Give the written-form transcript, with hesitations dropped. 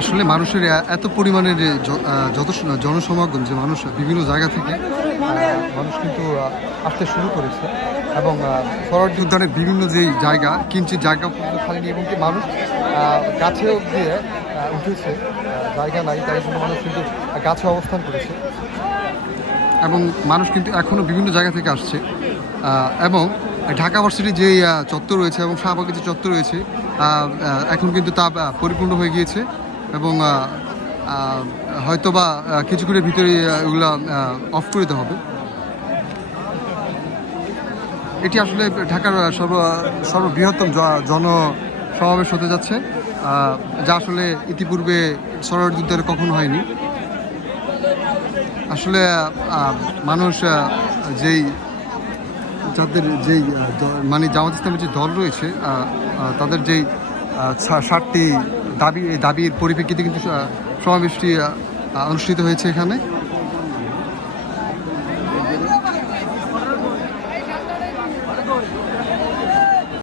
আসলে মানুষের এত পরিমাণের যত জনসমাগম যে মানুষ বিভিন্ন জায়গা থেকে মানুষ কিন্তু আসতে শুরু করেছে এবং সরোয়ার্দী উদ্যানের বিভিন্ন যেই জায়গা কিঞ্চিত জায়গা পর্যন্ত খালি নেই এবং কি মানুষ গাছেও দিয়ে উঠেছে, জায়গা নাই তাই জন্য মানুষ কিন্তু গাছে অবস্থান করেছে এবং মানুষ কিন্তু এখনও বিভিন্ন জায়গা থেকে আসছে এবং ঢাকা ভার্সিটির যে চত্বর রয়েছে এবং শাহবাগের যে চত্বর রয়েছে এখন কিন্তু তা পরিপূর্ণ হয়ে গিয়েছে এবং হয়তোবা কিছুক্ষণের ভিতরে এগুলা অফ করে দিতে হবে। এটি আসলে ঢাকার সর্ববৃহত্তম জনসমাবেশ হতে যাচ্ছে, যা আসলে ইতিপূর্বে সরোয়ার্দী উদ্যানে কখনো হয়নি। আসলে মানুষ যাদের যেই মানে জামাত ইসলামের যে দল রয়েছে তাদের যেই 7টি দাবির পরিপ্রেক্ষিতে কিন্তু সমাবেশটি অনুষ্ঠিত হয়েছে এখানে।